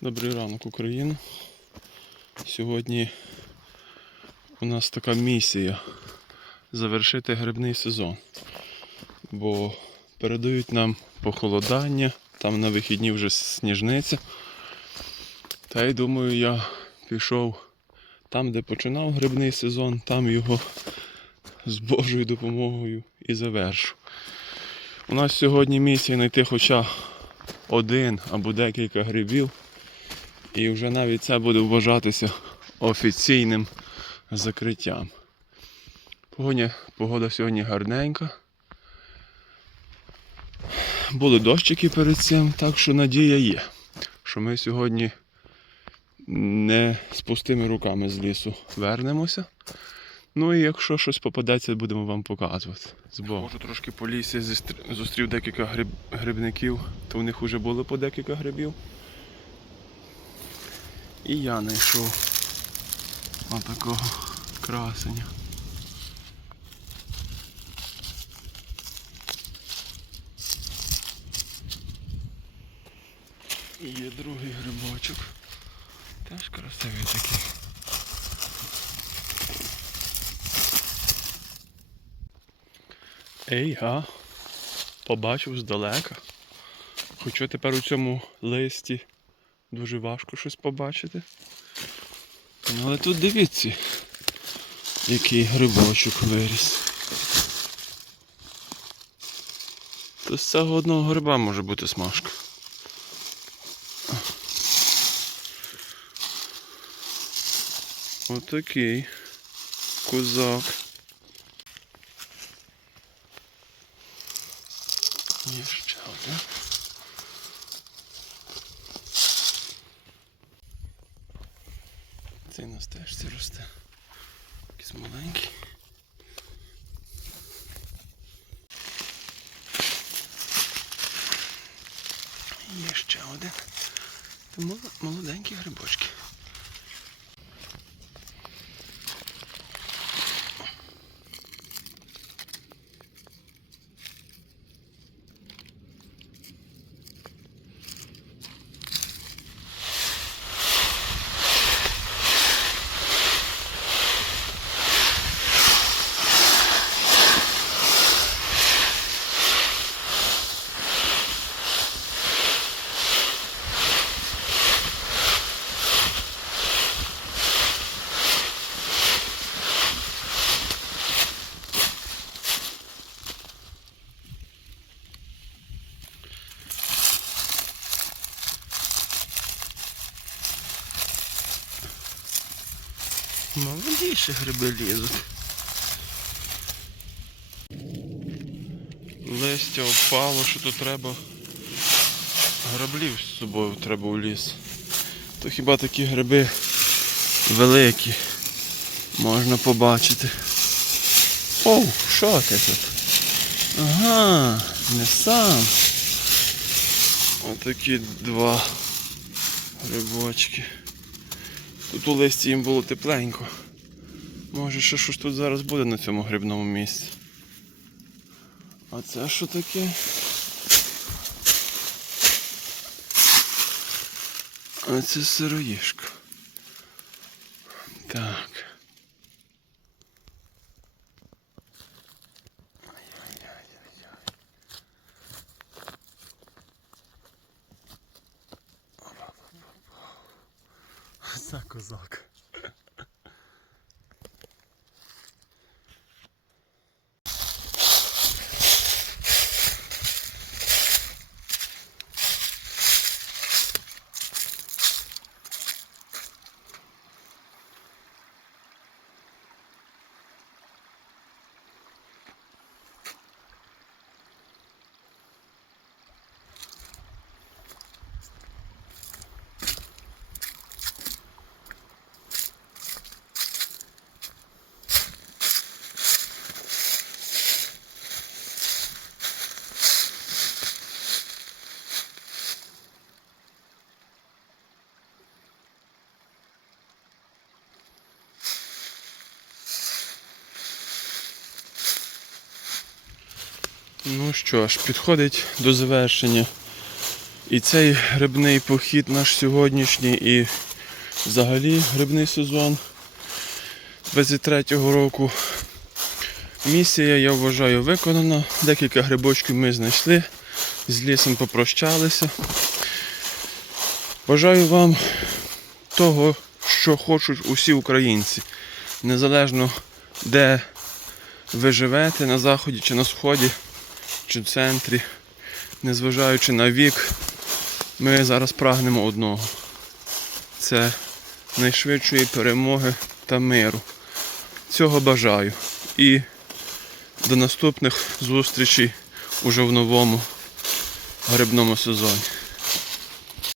Добрий ранок, Україна. Сьогодні у нас така місія завершити грибний сезон. Бо передають нам похолодання, там на вихідні вже сніжниця. Та й думаю, я пішов там, де починав грибний сезон, там його з Божою допомогою і завершу. У нас сьогодні місія знайти хоча один або декілька грибів. І вже навіть це буде вважатися офіційним закриттям. Погодня, погода сьогодні гарненька. Були дощики перед цим, так що надія є, що ми сьогодні не з пустими руками з лісу вернемося. Ну і якщо щось попадеться, будемо вам показувати. З Богом. Трошки по лісі зустрів декілька гриб... грибників, то у них вже було по декілька грибів. І я знайшов отакого красення. І є другий грибочок. Теж красивий такий. Ей, га, побачив здалека. Хоча тепер у цьому листі дуже важко щось побачити. Ну, але тут дивіться, який грибочок виріс. То з цього одного гриба може бути смажка. Отакий козак. Є ще один. Цей на стежці росте. Якийсь маленький. Є ще один. Це молоденькі грибочки. Молодіші гриби лізуть. Листя впало, що тут треба. Граблів з собою треба у ліс. То хіба такі гриби великі можна побачити. Оу, що ти тут? Ага, не сам. Отакі два грибочки. Тут у листі їм було тепленько. Може, що ж тут зараз буде на цьому грибному місці. А це що таке? А це сироїшка. Так. Це козак. Ну що ж, підходить до завершення І цей грибний похід наш сьогоднішній і взагалі грибний сезон 23-го року. Місія, я вважаю, виконана. Декілька грибочків ми знайшли, з лісом попрощалися. Бажаю вам того, що хочуть усі українці, незалежно де ви живете, на заході чи на сході, чи центрі, незважаючи на вік, ми зараз прагнемо одного. Це найшвидшої перемоги та миру. Цього бажаю. І до наступних зустрічей уже в новому грибному сезоні.